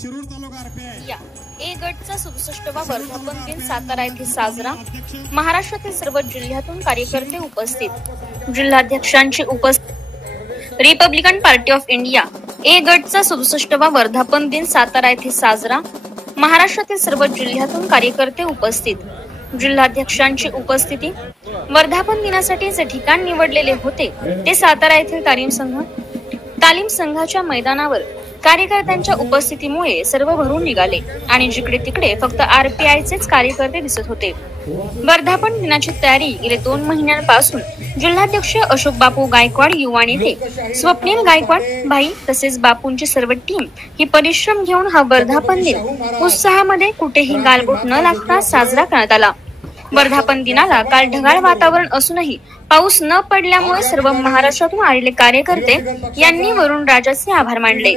शिरूर तालुका RPI या ए गटचा 67वा वर्धापन दिन सातारा येथे साजरा। महाराष्ट्रातील सर्व जिल्ह्यातून कार्यकर्ते उपस्थित। जिल्हाध्यक्षांची उपस्थिती। रिपब्लिकन पार्टी ऑफ इंडिया ए गटचा 67वा वर्धापन दिन सातारा येथे साजरा। महाराष्ट्रातील सर्व जिल्ह्यातून कार्यकर्ते उपस्थित। जिल्हाध्यक्षांची उपस्थिती। वर्धापन दिनासाठी जे ठिकाण निवडलेले होते ते सातारा येथील तालीम संघाच्या मैदानावर कार्यकर्त्यांच्या उपस्थितीमुळे सर्व भरून निघाले आणि जिकडे तिकडे फक्त आरपीआयचेच कार्यकर्ते दिसत होते। वर्धापन दिनाची तयारी गेले 2 महिन्यांपासून जिल्हाध्यक्ष अशोक बापू गायकवाड, युवा नेते स्वप्नील गायकवाड भाई तसेच बापूंची सर्व टीम ही परिश्रम घेऊन हा वर्धापन दिन उत्साहामध्ये कुठेही गालबोट न लागता साजरा करण्यात आला। वर्धापन दिनाला काल ढगाळ वातावरण असूनही पाऊस न पडल्यामुळे सर्व महाराष्ट्रातून आलेले कार्यकर्ते यांनी वरुण राजाचे आभार मानले।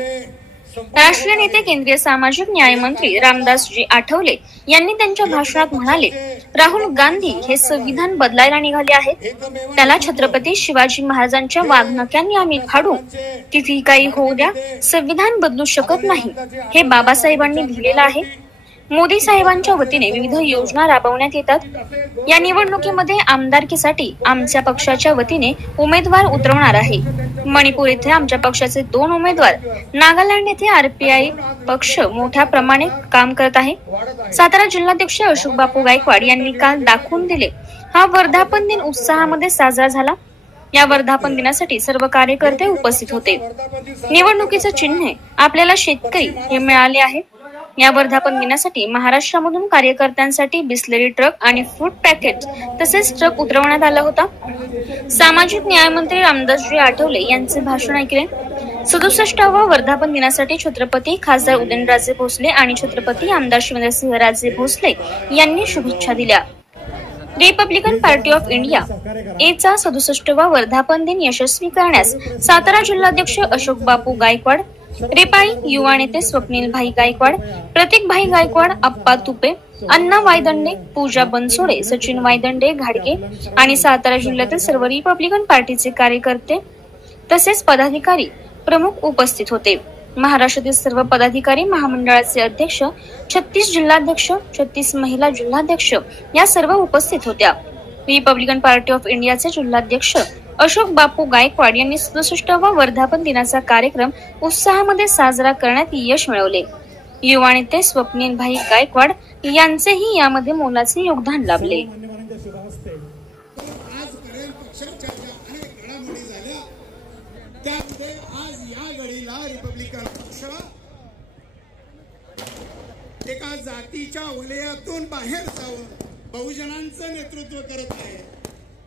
राष्ट्रीय नेते केंद्रीय सामाजिक न्याय मंत्री रामदासजी आठवले यांनी त्यांच्या भाषणात म्हणाले, राहुल गांधी हे संविधान बदलायला निघाले आहेत, त्याला छत्रपती शिवाजी महाराजांच्या वाघनख्यांनी आम्ही फाडू, किती काही होऊ द्या, संविधान बदलू शकत नाही हे बाबासाहेबांनी लिहिलेलं आहे। मोदी साहेबांच्या वतीने विविध योजना राबवण्यात येतात। या निवडणुकीमध्ये आमदारकीसाठी आमच्या पक्षाच्या वतीने उमेदवार उतरवणार आहे। मणिपूर येथे आमच्या पक्षाचे 2 उमेदवार, नागालँड येथे आरपीआय पक्ष मोठ्या प्रमाणे काम करत आहे। सातारा जिल्हाध्यक्ष अशोक बापू गायकवाड यांनी काल दाखवून दिले। हा वर्धापन दिन उत्साहामध्ये साजरा झाला। या वर्धापन दिनासाठी सर्व कार्यकर्ते उपस्थित होते। निवडणुकीचे चिन्ह आपल्याला शेतकरी हे मिळाले आहे। या वर्धापन दिनासाठी महाराष्ट्रामधून कार्यकर्त्यांसाठी बिस्लरी ट्रक आणि फूड पॅकेट तसेच ट्रक उतरवण्यात आला होता। सामाजिक न्याय मंत्री रामदासजी आठवले यांचे भाषण ऐकले। 67वा वर्धापन दिनासाठी छत्रपती खासदार उदयनराजे भोसले आणि छत्रपती आमदार शिवेंद्रसिंहराजे भोसले यांनी शुभेच्छा दिल्या। रिपब्लिकन पार्टी ऑफ इंडिया एचा 67वा वर्धापन दिन यशस्वी करण्यास सातारा जिल्हाध्यक्ष अशोक बापू गायकवाड, रेपाई युवा नेते स्वप्नील भाई गायकवाड, प्रतीक भाई गायकवाड, अप्पा तुपे, अण्णा वायदंडे, पूजा बनसोडे, सचिन वायदंडे घाडगे आणि सातारा जिल्ह्यातील सर्व रिपब्लिकन पार्टीचे कार्यकर्ते तसेच पदाधिकारी प्रमुख उपस्थित होते। महाराष्ट्रातील सर्व पदाधिकारी, महामंडळाचे अध्यक्ष, 36 जिल्हाध्यक्ष, 36 महिला जिल्हाध्यक्ष या सर्व उपस्थित होत्या। रिपब्लिकन पार्टी ऑफ इंडियाचे जिल्हाध्यक्ष अशोक बापू गायकवाड यांनी 67वा वर्धापन दिनाचा कार्यक्रम उत्साहामध्ये साजरा करण्यात यश मिळवले। युवा नेते स्वप्नील भाई गायकवाड यांचेही यामध्ये मोलाचे योगदान लाभले। एका जातीच्या वलयातून बाहेर जाऊन बहुजनांचं नेतृत्व करत आहे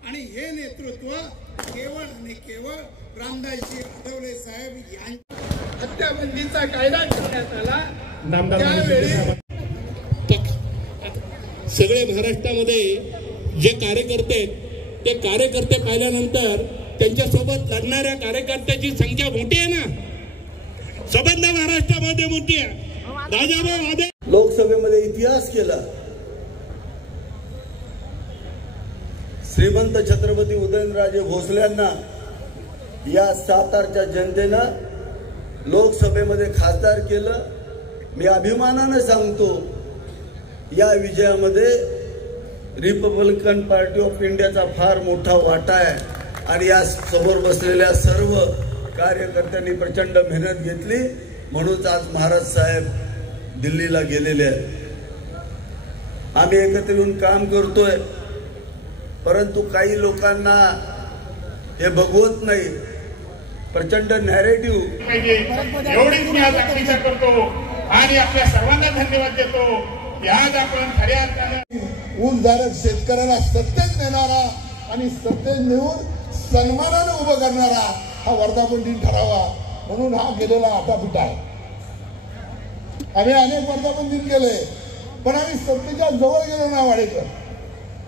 आणि हे नेतृत्व केवळ आणि केवळ रामदासजी आठवले साहेब यांच्या हत्याबंदीचा कायदा करण्यात आला। त्यावेळी सगळे महाराष्ट्रामध्ये जे कार्यकर्ते ते कार्यकर्ते पाहिल्यानंतर त्यांच्या सोबत लढणाऱ्या कार्यकर्त्याची संख्या मोठी आहे ना, सबंध महाराष्ट्रामध्ये मोठी आहे। राजाभाऊ आदे लोकसभेमध्ये इतिहास केला। श्रीमंत छत्रपती उदयनराजे भोसल्यांना या सातारच्या जनतेनं लोकसभेमध्ये खासदार केलं। मी अभिमानाने सांगतो, या विजयामध्ये रिपब्लिकन पार्टी ऑफ इंडियाचा फार मोठा वाटा आहे आणि या समोर बसलेल्या सर्व कार्यकर्त्यांनी प्रचंड मेहनत घेतली, म्हणूनच आज महाराज साहेब दिल्लीला गेलेले आहेत। आम्ही एकत्र येऊन काम करतोय, परंतु काही लोकांना हे बघवत नाही। प्रचंड नॅरेटिव्ह एवढी तुम्ही आज अपेक्षा करतो आणि आपल्या सर्वांना धन्यवाद देतो की आज आपण खऱ्या अर्थाने ऊसधारक शेतकऱ्याला सत्तेत नेणारा आणि सत्तेत नेऊन सन्मानाने उभं करणारा हा वर्धापन दिन ठरावा, म्हणून हा गेलेला आटापिटा आहे। आम्ही अनेक वर्धापन दिन केले, पण आम्ही सत्तेच्या जवळ गेलो ना वाडेकर।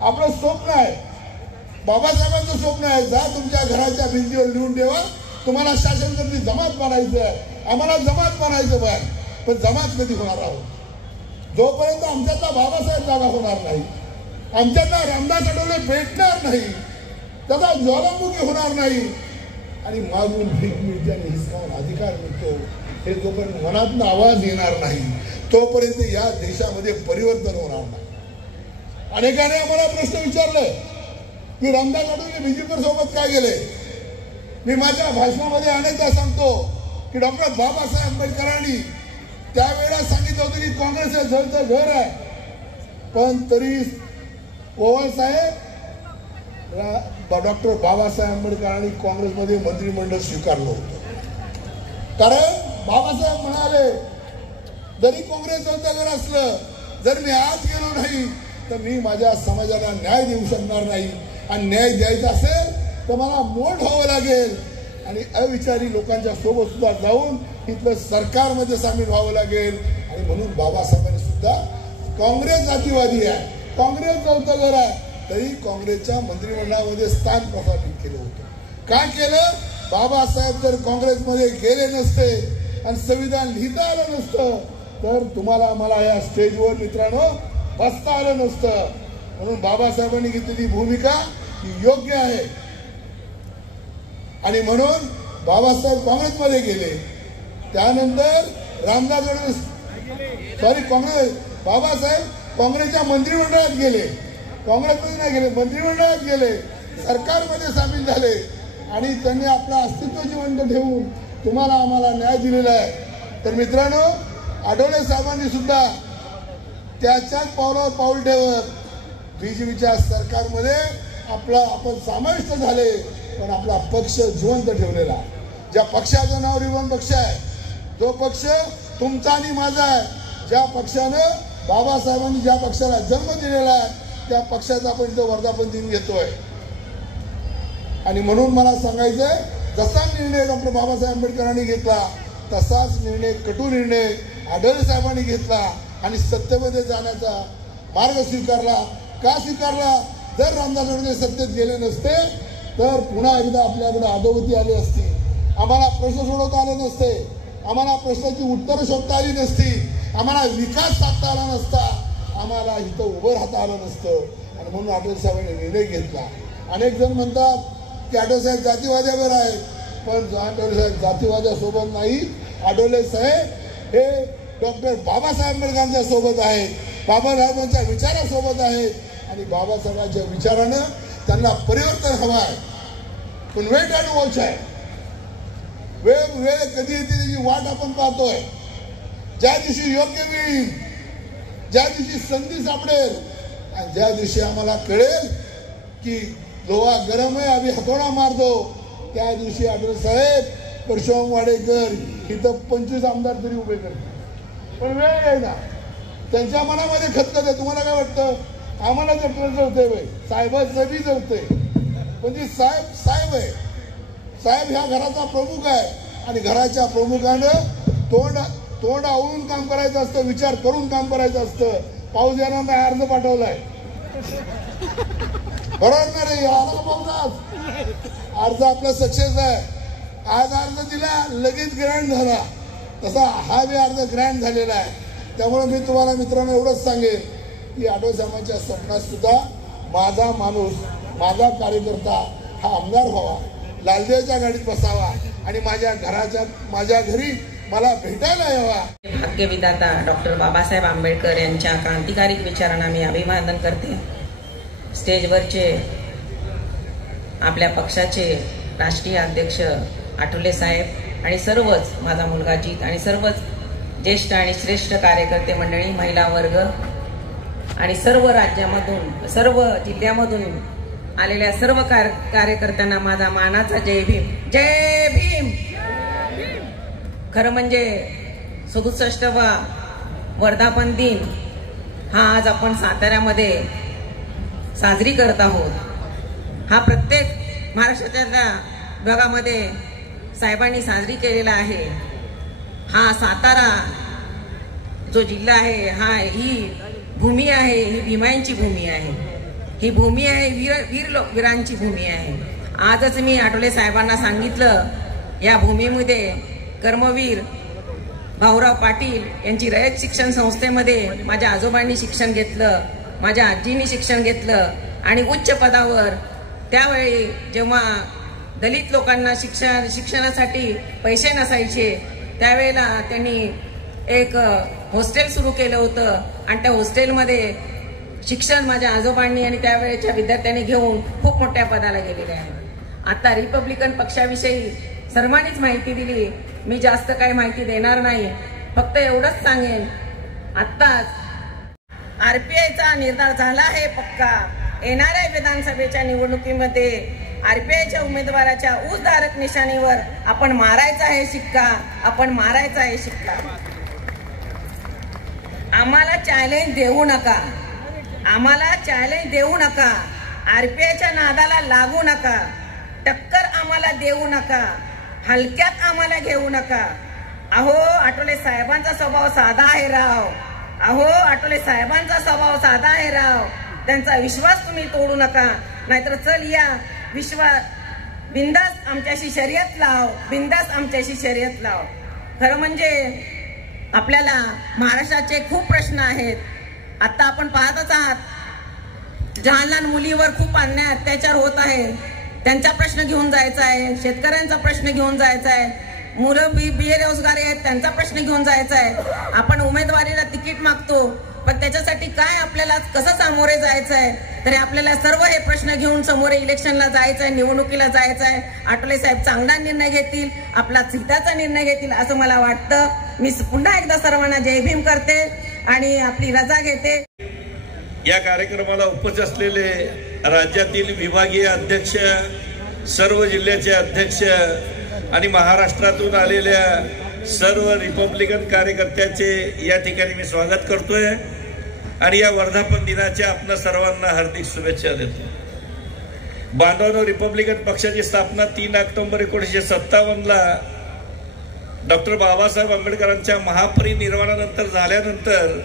आपलं स्वप्न आहे, बाबासाहेबांचं स्वप्न आहे, जा तुमच्या घराच्या भिंतीवर लिहून ठेवा, तुम्हाला शासन करते जमात बनायचं, आम्हाला जमात बनायचं पण जमात कधी होणार आहोत? जोपर्यंत आमच्यातला बाबासाहेब जागा होणार नाही, आमच्यातला रामदास आठवले भेटणार नाही, त्याचा ज्वालामुखी होणार नाही आणि मागून भीक मिळते आणि हिसकावून अधिकार मिळतो, हे जोपर्यंत मनातून आवाज येणार नाही तोपर्यंत या देशामध्ये परिवर्तन होणार नाही. अनेकांनी आम्हाला प्रश्न विचारले की रामदास आठवले बीजेपी सोबत काय गेले. मी माझ्या भाषणामध्ये अनेकदा सांगतो की डॉक्टर बाबासाहेब आंबेडकरांनी त्यावेळेला सांगितलं होतं की काँग्रेस हे जळचं घर आहे, पण तरी पवार साहेब डॉक्टर बाबासाहेब आंबेडकरांनी काँग्रेसमध्ये मंत्रिमंडळ स्वीकारलं होतं. कारण बाबासाहेब म्हणाले जरी काँग्रेस जळचं घर असलं, जर मी आज गेलो नाही तर मी माझ्या समाजाला न्याय देऊ शकणार नाही, आणि न्याय द्यायचा असेल तर मला मोठ व्हावं लागेल आणि अविचारी लोकांच्या सोबत सुद्धा जाऊन इथलं सरकारमध्ये सामील व्हावं लागेल. आणि म्हणून बाबासाहेबांनी सुद्धा काँग्रेस जातीवादी आहे, काँग्रेस जळचं घर आहे, तरी काँग्रेसच्या मंत्रिमंडळामध्ये स्थान प्रस्थापित केलं होतं. काय केलं? बाबासाहेब जर काँग्रेसमध्ये गेले नसते आणि संविधान लिहिता आलं नसतं तर तुम्हाला मला या स्टेजवर मित्रांनो बसता आलं नसतं. म्हणून बाबासाहेबांनी घेतलेली भूमिका ही योग्य आहे. आणि म्हणून बाबासाहेब काँग्रेसमध्ये गेले. त्यानंतर रामदास आठवले काँग्रेस बाबासाहेब काँग्रेसच्या मंत्रिमंडळात गेले, काँग्रेसमध्ये नाही गेले, मंत्रिमंडळात गेले, सरकारमध्ये सामील झाले आणि त्यांनी आपलं अस्तित्व जिवंत ठेवून तुम्हाला आम्हाला न्याय दिलेला आहे. तर मित्रांनो, आठवले साहेबांनी सुद्धा त्याच्याच पावलावर पाऊल ठेवत बीजेपीच्या सरकारमध्ये आपण समाविष्ट झाले, पण आपला पक्ष जिवंत ठेवलेला. ज्या पक्षाचं नाव रिबन पक्ष आहे, जो पक्ष तुमचा आणि माझा आहे, ज्या पक्षानं बाबासाहेबांनी ज्या पक्षाला जन्म दिलेला आहे त्या पक्षाचा आपण इथं वर्धापन दिन घेतोय. आणि म्हणून मला सांगायचंय, जसा निर्णय डॉक्टर बाबासाहेब आंबेडकरांनी घेतला तसाच निर्णय, कटू निर्णय आठवले साहेबांनी घेतला आणि सत्तेमध्ये जाण्याचा मार्ग स्वीकारला. का स्वीकारला? जर रामदास आठवले सत्तेत गेले नसते तर पुन्हा एकदा आपल्याकडे अधोगती आली असती, आम्हाला प्रश्न सोडवता आले नसते, आम्हाला प्रश्नाची उत्तरं शोधता आली नसती, आम्हाला विकास साधता आला नसता, आम्हाला इथं उभं राहता आलं नसतं. आणि म्हणून आठवले साहेबांनी निर्णय घेतला. अनेक जण म्हणतात की आठवले साहेब जातीवाद्यावर आहे, पण आठवले साहेब जातीवाद्यासोबत नाही. आठवले साहेब हे डॉक्टर बाबासाहेब आंबेडकरांच्या सोबत आहेत, बाबासाहेबांच्या विचारासोबत आहेत आणि बाबासाहेबांच्या विचारानं त्यांना परिवर्तन हवं आहे. पण वेट अँड वॉच आहे. वेळ कधी येते त्याची वाट आपण पाहतोय. ज्या दिवशी योग्य वेळ येईल, ज्या दिवशी संधी सापडेल आणि ज्या दिवशी आम्हाला कळेल की लोहा गरम आहे आम्ही हतोडा मारतो, त्या दिवशी आठवले साहेब परशुराम वाडेकर इथं 25 आमदार तरी उभे करतील. पण वेळ आहे ना, त्यांच्या मनामध्ये खतखत आहे. तुम्हाला काय वाटतं? आम्हाला जर जळतंय वय साहेबांचं बी जळतंय, पण ती साहेब आहे. साहेब ह्या घराचा प्रमुख आहे आणि घराच्या प्रमुखानं तोंड आवळून काम करायचं असतं, विचार करून काम करायचं असतं. पाऊस येणार नाही, अर्ज पाठवलाय, बरोबर ना रे? आला पाऊस, अर्ज आपला सक्सेस आहे. आज अर्ज दिला, लगेच ग्रँड झाला, तसा हा बी अर्ज ग्रँड झालेला आहे. त्यामुळे मी तुम्हाला मित्रांनो एवढंच सांगेन की आठवले साहेबांच्या स्वप्नात सुद्धा माझा माणूस, माझा कार्यकर्ता हा आमदार व्हावा, लालदेवच्या गाडीत बसावा आणि माझ्या घरी मला भेटायला यावा. भाग्यविधाता डॉक्टर बाबासाहेब आंबेडकर यांच्या क्रांतिकारी विचारांना मी अभिवादन करते. स्टेजवरचे आपल्या पक्षाचे राष्ट्रीय अध्यक्ष आठवले साहेब आणि सर्वच माझा मुलगा जीत आणि सर्वच ज्येष्ठ आणि श्रेष्ठ कार्यकर्ते मंडळी, महिला वर्ग आणि सर्व राज्यामधून, सर्व जिल्ह्यामधून आलेल्या सर्व कार्यकर्त्यांना माझा मानाचा जय भीम. जय भीम. खरं म्हणजे 67वा वर्धापन दिन हा आज आपण साताऱ्यामध्ये साजरी करत आहोत. हा प्रत्येक महाराष्ट्राच्या भागामध्ये साहेबांनी साजरी केलेला आहे. हा सातारा जो जिल्हा आहे, ही भूमी आहे, ही भीमांची भूमी आहे, ही भूमी आहे वीरांची भूमी आहे. आजच मी आठवले साहेबांना सांगितलं, या भूमीमध्ये कर्मवीर भाऊराव पाटील यांची रयत शिक्षण संस्थेमध्ये माझ्या आजोबांनी शिक्षण घेतलं, माझ्या आजींनी शिक्षण घेतलं आणि उच्च पदावर. त्यावेळी जेव्हा दलित लोकांना शिक्षणासाठी पैसे नसायचे त्यावेळेला त्यांनी एक हॉस्टेल सुरू केलं होतं आणि त्या हॉस्टेलमध्ये शिक्षण माझ्या आजोबांनी आणि त्यावेळेच्या विद्यार्थ्यांनी घेऊन खूप मोठ्या पदाला गेलेले आहे. आता रिपब्लिकन पक्षाविषयी सर्वांनीच माहिती दिली. मी जास्त काही माहिती देणार नाही, फक्त एवढंच सांगेन, आत्ताच आरपीआयचा निर्धार झाला आहे पक्का. येणाऱ्या विधानसभेच्या निवडणुकीमध्ये आरपीआयच्या उमेदवाराच्या ऊसधारक निशाणीवर आपण मारायचा आहे शिक्का, आपण मारायचा आहे शिक्का. आम्हाला चॅलेंज देऊ नका, आम्हाला चॅलेंज देऊ नका, आरपीआयच्या नादाला लागू नका, टक्कर आम्हाला देऊ नका, हलक्यात आम्हाला घेऊ नका. अहो आठवले साहेबांचा स्वभाव साधा आहे राव, अहो आठवले साहेबांचा स्वभाव साधा आहे राव. त्यांचा विश्वास तुम्ही तोडू नका, नाहीतर चल या विश्वास बिंदास आमच्याशी शर्यत लाव, बिंदास आमच्याशी शर्यत लाव. खरं म्हणजे आपल्याला महाराष्ट्राचे खूप प्रश्न आहेत. आता आपण पाहतच आहात, लहान लहान मुलीवर खूप अन्याय अत्याचार होत आहे, त्यांचा प्रश्न घेऊन जायचा आहे. शेतकऱ्यांचा प्रश्न घेऊन जायचा आहे. मुलं बेरोजगारी आहेत, त्यांचा प्रश्न घेऊन जायचा आहे. आपण उमेदवारीला तिकीट मागतो, पण त्याच्यासाठी काय आपल्याला कसं सामोरे जायचं आहे, तरी आपल्याला सर्व हे प्रश्न घेऊन समोर इलेक्शनला जायचं आहे, निवडणुकीला जायचं आहे. आठवले साहेब चांगला निर्णय घेतील, आपला हिताचा निर्णय घेतील असं मला वाटतं. मी पुन्हा एकदा सर्वांना जय भीम करते आणि आपली रजा घेते. या कार्यक्रमाला उपस्थित असलेले राज्यातील विभागीय अध्यक्ष, सर्व जिल्ह्याचे अध्यक्ष आणि महाराष्ट्रातून आलेल्या सर्व रिपब्लिकन कार्यकर्त्यांचे या ठिकाणी मी स्वागत करतोय आणि या वर्धापन दिनाच्या आपल्या सर्वांना हार्दिक शुभेच्छा देतो. बांधवांनो, रिपब्लिकन पक्षाची स्थापना 3 ऑक्टोबर 1957ला डॉक्टर बाबासाहेब आंबेडकरांच्या महापरिनिर्वाणानंतर झाल्यानंतर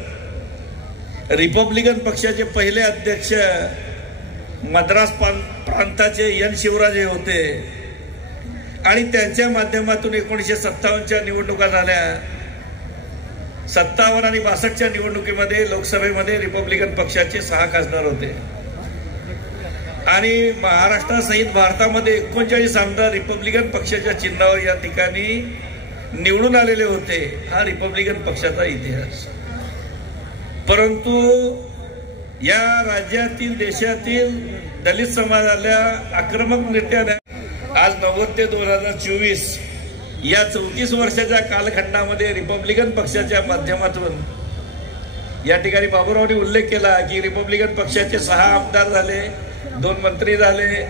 रिपब्लिकन पक्षाचे पहिले अध्यक्ष मद्रास प्रांताचे एन शिवराज हे होते आणि त्यांच्या माध्यमातून 1957च्या निवडणुका झाल्या. 57 आणि 62च्या निवडणुकीमध्ये लोकसभेमध्ये रिपब्लिकन पक्षाचे 6 खासदार होते आणि महाराष्ट्रासहित भारतामध्ये 39 आमदार रिपब्लिकन पक्षाच्या चिन्हावर या ठिकाणी निवडून आलेले होते. हा रिपब्लिकन पक्षाचा इतिहास. परंतु या राज्यातील देशातील दलित समाजाला आक्रमक नेत्याने आज 90 ते 2024 या 34 वर्षाच्या कालखंडामध्ये रिपब्लिकन पक्षाच्या माध्यमातून या ठिकाणी बाबूरावांनी उल्लेख केला की रिपब्लिकन पक्षाचे 6 आमदार झाले, 2 मंत्री झाले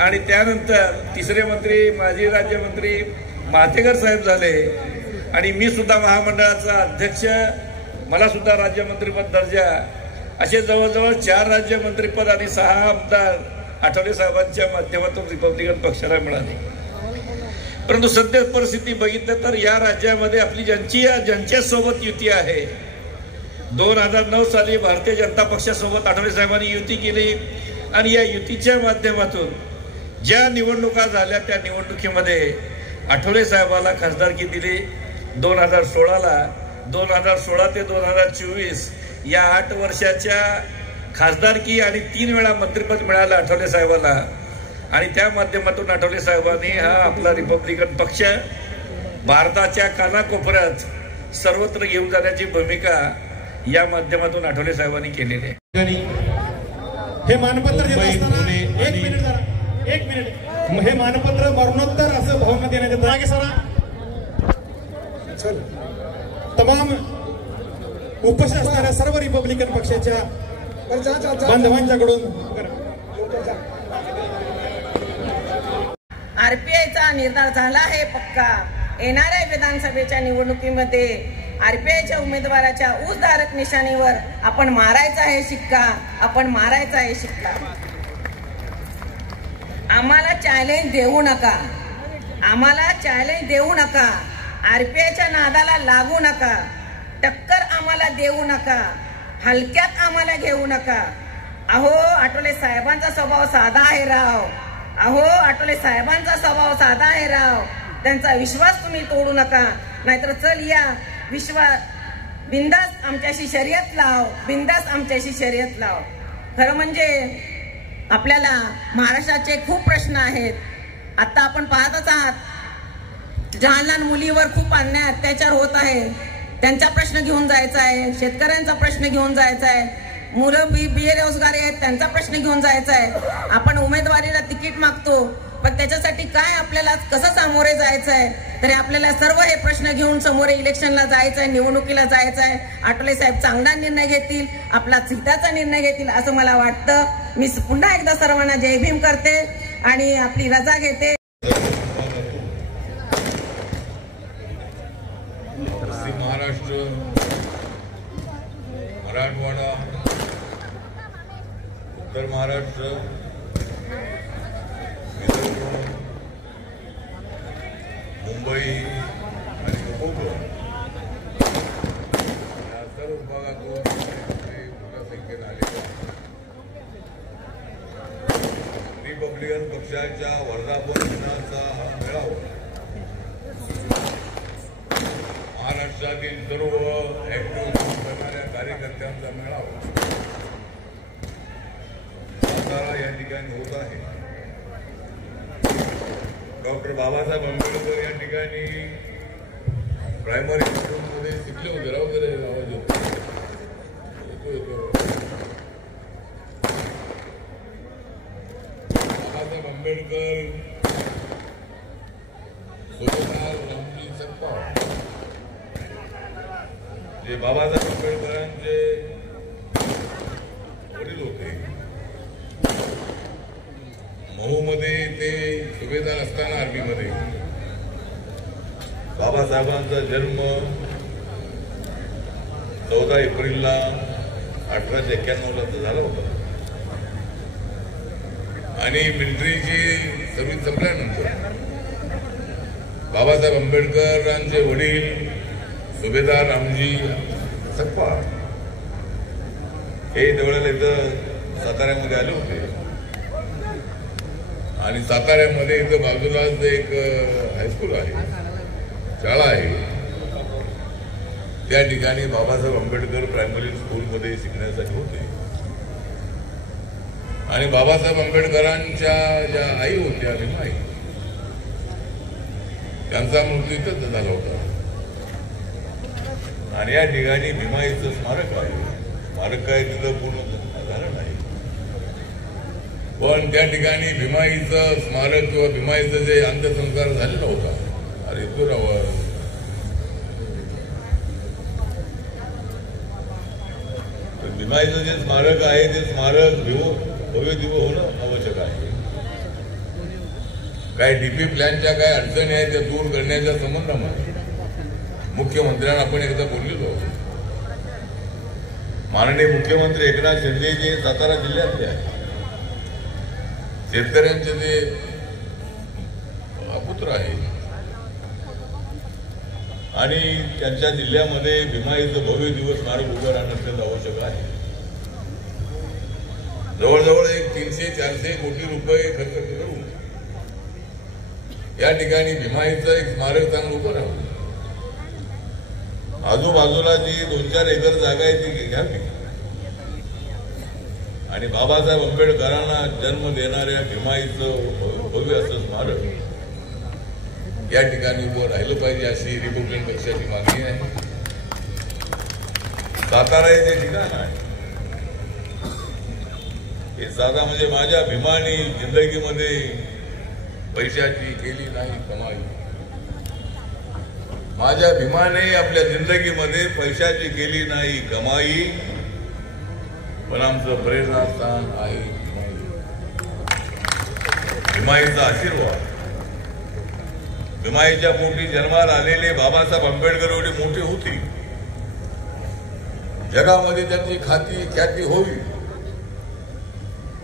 आणि त्यानंतर 3रे मंत्री माजी राज्यमंत्री मातेकर साहेब झाले आणि मी सुद्धा महामंडळाचा अध्यक्ष, मला सुद्धा राज्यमंत्रीपद दर्जा, असे जवळजवळ 4 राज्यमंत्रीपद आणि 6 आमदार आठवले साहेबांच्या माध्यमातून रिपब्लिकन पक्षाला मिळाले. परंतु सध्या परिस्थिती बघितलं तर या राज्यामध्ये आपली ज्यांच्या सोबत युती आहे, 2009 साली भारतीय जनता पक्षासोबत आठवले साहेबांनी युती केली आणि या युतीच्या माध्यमातून ज्या निवडणुका झाल्या त्या निवडणुकीमध्ये आठवले साहेबाला खासदारकी दिली. 2016ला 2016 ते 2024 या 8 वर्षाच्या खासदारकी आणि 3 वेळा मंत्रिपद मिळालं आठवले साहेबांना आणि त्या माध्यमातून आठवले साहेबांनी हा आपला रिपब्लिकन पक्ष भारताच्या कानाकोपऱ्यात सर्वत्र घेऊन जाण्याची भूमिका या माध्यमातून आठवले साहेबांनी केलेली आहे. हे मानपत्र देत असताना एक मिनिट हे मानपत्र मरणोत्तर असं भावना देण्यात येतं आहे. तमाम उपस्थित असणाऱ्या सर्व रिपब्लिकन पक्षाच्या बांधवांच्याकडून आरपीआयचा निर्धार झाला आहे पक्का. येणाऱ्या विधानसभेच्या निवडणुकीमध्ये आरपीआयच्या उमेदवाराच्या ऊसधारक निशाणीवर आपण मारायचा आहे शिक्का, आपण मारायचा आहे शिक्का. आम्हाला चॅलेंज देऊ नका, आम्हाला चॅलेंज देऊ नका, आरपीआयच्या नादाला लागू नका, टक्कर आम्हाला देऊ नका, हलक्यात आम्हाला घेऊ नका. अहो आठवले साहेबांचा स्वभाव साधा आहे राव, अहो आठवले साहेबांचा स्वभाव साधा आहे राव. त्यांचा विश्वास तुम्ही तोडू नका, नाहीतर चल या विश्वास बिंदास आमच्याशी शर्यत लाव, बिंदास आमच्याशी शर्यत लाव. खरं म्हणजे आपल्याला महाराष्ट्राचे खूप प्रश्न आहेत. आता आपण पाहतच आहात, लहान लहान मुलीवर खूप अन्याय अत्याचार होत आहे, त्यांचा प्रश्न घेऊन जायचा आहे, शेतकऱ्यांचा प्रश्न घेऊन जायचा आहे, मुलं बेरोजगारी आहेत त्यांचा प्रश्न घेऊन जायचा आहे. आपण उमेदवारीला तिकीट मागतो, पण त्याच्यासाठी काय आपल्याला कसं सामोरे जायचं आहे, तरी आपल्याला सर्व हे प्रश्न घेऊन समोर इलेक्शनला जायचं आहे, निवडणुकीला जायचं आहे. आठवले साहेब चांगला निर्णय घेतील, आपला सीटाचा निर्णय घेतील असं मला वाटतं. मी पुन्हा एकदा सर्वांना जय भीम करते आणि आपली रजा घेते. महाराष्ट्र, मराठवाडा, उत्तर महाराष्ट्र, मुंबई आणि कोकण या सर्व भागातून मोठ्या संख्येने आले. रिपब्लिकन पक्षाच्या वर्धापन दिनाचा हा मेळावा महाराष्ट्रातील सर्व ऍक्टिव्ह करणाऱ्या कार्यकर्त्यांचा मेळावा सातारा या ठिकाणी होत आहे. डॉक्टर बाबासाहेब आंबेडकर या ठिकाणी प्रायमरी स्कूलमध्ये शिकले होते. राव वगैरे आवाज येतो. बाबासाहेब आंबेडकर जे बाबासाहेब आंबेडकरांचे वडील होते, महूमध्ये ते सुभेदार असताना आर्मीमध्ये बाबासाहेबांचा जन्म 14 एप्रिलला 1891 झाला होता आणि मिलिटरीची सर्व्हिस संपल्यानंतर बाबासाहेब आंबेडकरांचे वडील सुभेदार रामजी सकपाळ हे त्यावेळेला इथं साताऱ्यामध्ये आले होते आणि साताऱ्यामध्ये इथं बाजूलाच एक हायस्कूल आहे, शाळा आहे. त्या ठिकाणी बाबासाहेब आंबेडकर प्रायमरी स्कूलमध्ये शिकण्यासाठी होते आणि बाबासाहेब आंबेडकरांच्या ज्या आई होत्या भीमाई, त्यांचा मृत्यू इथंच झाला होता आणि या ठिकाणी भीमाईचं स्मारक आहे. स्मारक काय तिथं पूर्ण झालं नाही, पण त्या ठिकाणी भीमाईचं स्मारक किंवा भीमाईचं जे अंत्यसंस्कार झालेला होता, अरे तो भीमाईचं जे स्मारक आहे ते स्मारक भव्य दिव्य होणं आवश्यक आहे. काय डीपी प्लॅनच्या काय अडचणी आहेत त्या दूर करण्याच्या संबंधामध्ये मुख्यमंत्र्यांना आपण एकदा बोललेलो. माननीय मुख्यमंत्री एकनाथ शिंदे जे सातारा जिल्ह्यातले आहेत, शेतकऱ्यांचे जे पुत्र आहेत आणि त्यांच्या जिल्ह्यामध्ये भीमाईचं भव्य दिवस स्मारक उभं राहणं अत्यंत आवश्यक आहे. जवळजवळ 300-400 कोटी रुपये खर्च करून या ठिकाणी भीमाईचं एक स्मारक चांगलं उभं राहतं. आजूबाजूला जी 2-4 एकर जागा आहे ती घ्यावी आणि बाबासाहेब आंबेडकरांना जन्म देणाऱ्या भीमाईचं भव्य असं स्मारक या ठिकाणी उभं राहिलं पाहिजे अशी रिपब्लिकन पक्षाची मागणी आहे. सातारा हे जे ठिकाण आहे हे साधा म्हणजे माझ्या भीमानी जिंदगीमध्ये पैशाची केली नाही कमाई. माझ्या भीमाने आपल्या जिंदगीमध्ये पैशाची केली नाही कमाई, पण आमचं प्रेरणास्थान आहे भीमाईचा आशीर्वाद. भीमाईच्या पोटी जन्माला आलेले बाबासाहेब आंबेडकर एवढी मोठी होती, जगामध्ये त्याची ख्याती होवी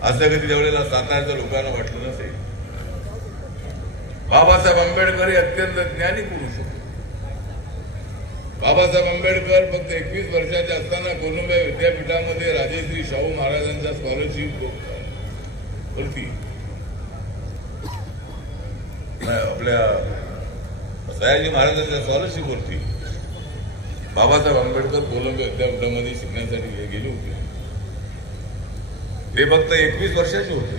असं कधी त्यावेळेला सातारच्या लोकांना वाटलं नसेल. बाबासाहेब आंबेडकर हे अत्यंत ज्ञानी पुरुष होते. बाबासाहेब आंबेडकर फक्त 21 वर्षाचे असताना कोलंबिया विद्यापीठामध्ये राजेश्री शाहू महाराजांच्या स्कॉलरशिप वरती आपल्या सयाजी महाराजांच्या स्कॉलरशिप वरती बाबासाहेब आंबेडकर कोलंबिया विद्यापीठामध्ये शिकण्यासाठी गेले होते. ते फक्त 21 वर्षाचे होते.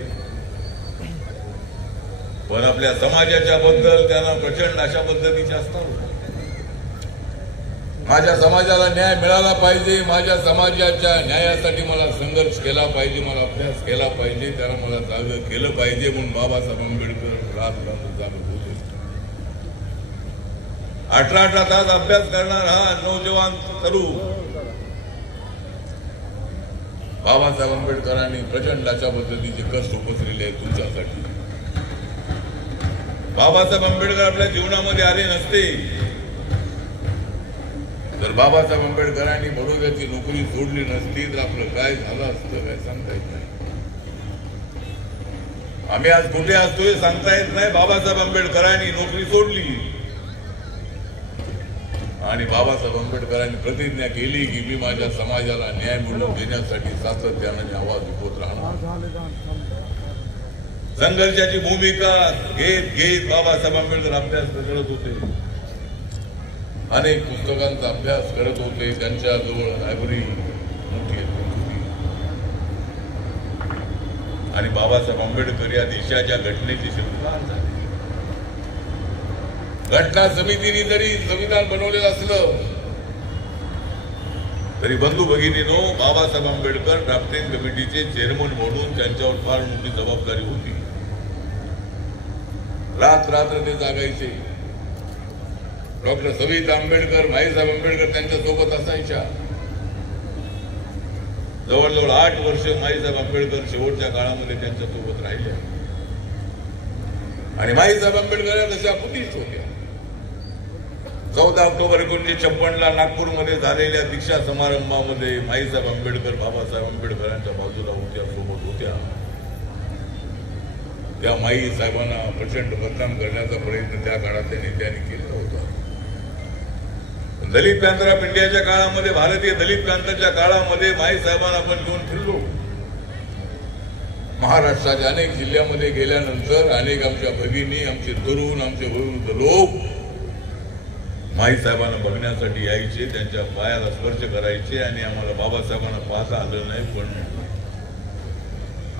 पण आपल्या समाजाच्या बद्दल त्यांना प्रचंड अशा पद्धतीचे असतात. माझ्या समाजाला न्याय मिळाला पाहिजे, माझ्या समाजाच्या न्यायासाठी मला संघर्ष केला पाहिजे, मला अभ्यास केला पाहिजे, त्याला मला जागं केलं पाहिजे म्हणून बाबासाहेब आंबेडकर रात जागत होते. 18 तास अभ्यास करणार हा नौजवान तरुण बाबासाहेब आंबेडकरांनी प्रचंड अशा पद्धतीचे कष्ट उपसलेले आहेत तुमच्यासाठी. बाबासाहेब आंबेडकर आपल्या जीवनामध्ये आले नसते तर बाबासाहेब आंबेडकरांनी बडोद्याची नोकरी सोडली नसती तर आपलं काय झालं असतं काय सांगता येत नाही. आम्ही आज कुठे असतो हे सांगता येत नाही. बाबासाहेब आंबेडकरांनी नोकरी सोडली आणि बाबासाहेब आंबेडकरांनी प्रतिज्ञा केली की मी माझ्या समाजाला न्याय मिळवून देण्यासाठी सातत्याने आवाज उठवत राहणार. संघर्षाची भूमिका घेत घेत बाबासाहेब आंबेडकर अभ्यास करत होते, अनेक पुस्तकांचा अभ्यास करत होते. त्यांच्याजवळ लायब्ररी मोठी होती आणि बाबासाहेब आंबेडकर या देशाच्या घटनेची शिल्पकार झाले. घटना समितीने जरी संविधान बनवलेलं असलं तरी बंधू भगिनीनो बाबासाहेब आंबेडकर ड्राफ्टिंग कमिटीचे चेअरमन म्हणून त्यांच्यावर फार मोठी जबाबदारी होती. रात्र ते जागायचे. डॉक्टर सविता आंबेडकर, माईसाहेब आंबेडकर त्यांच्यासोबत असायच्या. जवळजवळ 8 वर्ष माईसाहेब आंबेडकर शेवटच्या काळामध्ये त्यांच्यासोबत राहिल्या आणि माईसाहेब आंबेडकर तशा बुद्धिस्ट होत्या. 14 ऑक्टोबर 1956 नागपूरमध्ये झालेल्या दीक्षा समारंभामध्ये माईसाहेब आंबेडकर बाबासाहेब आंबेडकरांच्या बाजूला होत्या, सोबत होत्या. त्या माई साहेबांना प्रचंड बदनाम करण्याचा प्रयत्न त्या काळातल्या नेत्यांनी केला होता. दलित पॅंथर ऑफ इंडियाच्या काळामध्ये, भारतीय दलित पॅंथरच्या काळामध्ये माई साहेबांना आपण घेऊन फिरलो. महाराष्ट्राच्या अनेक जिल्ह्यामध्ये गेल्यानंतर अनेक आमच्या भगिनी, आमचे तरुण, आमचे वयोवृद्ध लोक माई साहेबांना बघण्यासाठी यायचे, त्यांच्या पायाला स्पर्श करायचे आणि आम्हाला बाबासाहेबांना पाहता आलं नाही पण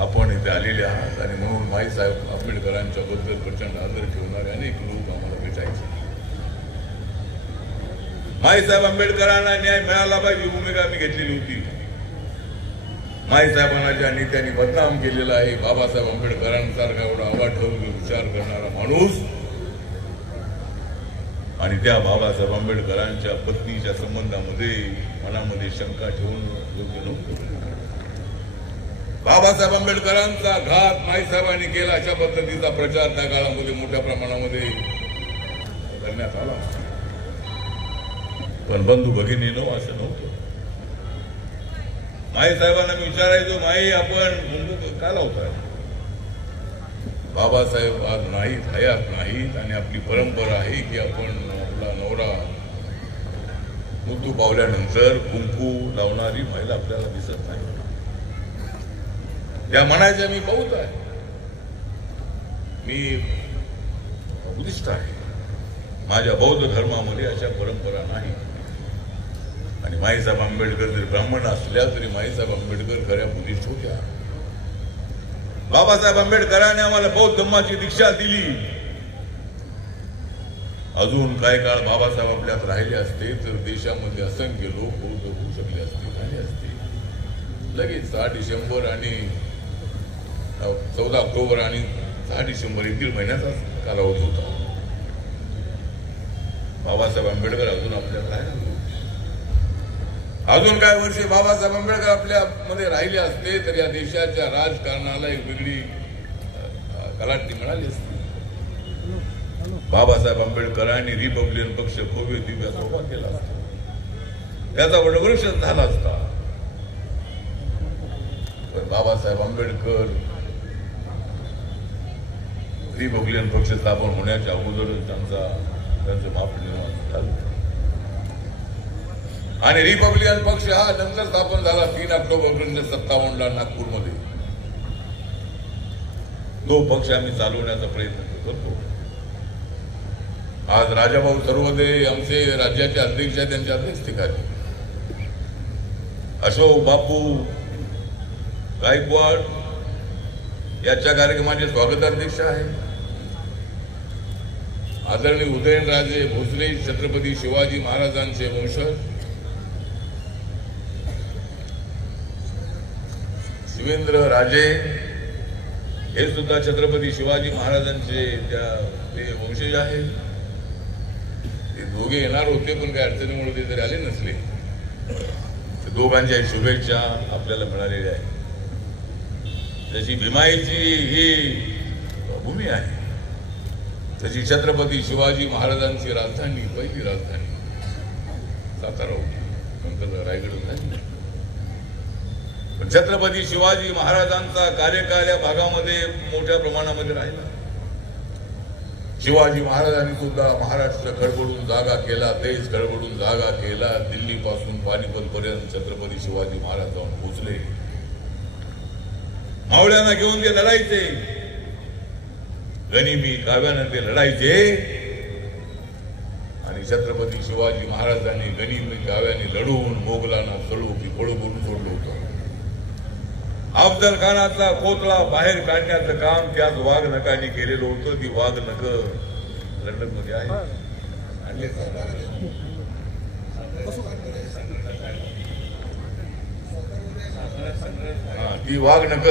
आपण इथे आलेले आहात आणि म्हणून माईसाहेब आंबेडकरांच्या बद्दल प्रचंड आदर ठेवणारे अनेक लोक आम्हाला भेटायचे. माईसाहेब आंबेडकरांना न्याय मिळाला पाहिजे ही भूमिका आम्ही घेतलेली होती. माईसाहेबांना ज्या नेत्यांनी बदनाम केलेला आहे, बाबासाहेब आंबेडकरांसारखा एवढा अवाढव्य विचार करणारा माणूस आणि त्या बाबासाहेब आंबेडकरांच्या पत्नीच्या संबंधामध्ये मनामध्ये शंका ठेवून योग्य नव्हतं. बाबासाहेब आंबेडकरांचा घात माईसाहेबांनी केला अशा पद्धतीचा प्रचार त्या काळामध्ये मोठ्या प्रमाणामध्ये करण्यात आला. पण बंधू भगिनीनो असं नव्हतं. माईसाहेबांना मी विचारायचो, माई आपण का लावताय? बाबासाहेब आज नाहीत, हयात नाहीत आणि आपली परंपरा आहे की आपण आपला नवरा मृत्यू पावल्यानंतर कुंकू लावणारी महिला आपल्याला दिसत नाही. त्या म्हणायच्या मी बौद्ध आहे, मी बुद्धिस्ट आहे, माझ्या बौद्ध धर्मामध्ये अशा परंपरा नाही. आणि माईसाहेब आंबेडकर जरी ब्राह्मण असल्या तरी माईसाहेब आंबेडकर खऱ्या बुद्धिस्ट होत्या. बाबासाहेब आंबेडकरांनी आम्हाला बौद्ध धर्माची दीक्षा दिली. अजून काही काळ बाबासाहेब आपल्यात राहिले असते तर देशामध्ये असंख्य लोक बौद्ध होऊ शकले असते, झाले असते. लगेच 6 डिसेंबर आणि 14 ऑक्टोबर आणि 6 डिसेंबर 1 महिन्याचा कालावधी होता. बाबासाहेब आंबेडकर अजून आपल्यात राहिले. अजून काही वर्षे बाबासाहेब आंबेडकर आपल्या मध्ये राहिले असते तर या देशाच्या राजकारणाला एक वेगळी कलाटणी मिळाली असती. बाबासाहेब आंबेडकरांनी रिपब्लिकन पक्ष भव्य दिव्याचा उभा केला असता, त्याचा वटवृक्ष झाला असता. पण बाबासाहेब आंबेडकर रिपब्लिकन पक्ष स्थापन होण्याच्या अगोदरच त्यांचं महापरिनिर्वाण झालं आणि रिपब्लिकन पक्ष हा नंतर स्थापन झाला 3 ऑक्टोबर 1957 नागपूरमध्ये. तो पक्ष आम्ही चालवण्याचा प्रयत्न करतो. आज राजाभाऊ सर्वदे आमचे राज्याचे अध्यक्ष आहेत, त्यांच्या अध्यक्षतेखाली अशोक बापू गायकवाड याच्या कार्यक्रमाचे स्वागताध्यक्ष आहे. आदरणीय उदयनराजे भोसले छत्रपती शिवाजी महाराजांचे वंशज, शिवेंद्र राजे हे सुद्धा छत्रपती शिवाजी महाराजांचे ते वंशज आहेत. ते दोघे येणार होते, पण काही अडचणीमुळे ते जरी आले नसले, दोघांच्या शुभेच्छा आपल्याला मिळालेल्या आहेत. जशी भीमाईची ही भूमी आहे, तशी छत्रपती शिवाजी महाराजांची राजधानी, पहिली राजधानी सातारा होती, नंतर रायगड झाली. पण छत्रपती शिवाजी महाराजांचा कार्यकाल या भागामध्ये मोठ्या प्रमाणामध्ये राहिला. शिवाजी महाराजांनी सुद्धा महाराष्ट्र खडबडून जागा केला, देश खडबडून जागा केला. दिल्लीपासून पानिपत पर्यंत छत्रपती शिवाजी महाराज जाऊन पोहोचले. मावळ्यांना घेऊन ते लढायचे, गनिमी काव्यानं ते लढायचे. आणि छत्रपती शिवाजी महाराजांनी गनिमी काव्याने लढून मोगलांना सळू की पळू बोलून सोडलं होतं. अफजल खानाचा कोतळा बाहेर काढण्याचं काम त्याच वाघनकांनी केलेलं होतं. ती वाघनक लंडन मध्ये आहे. ती वाघनक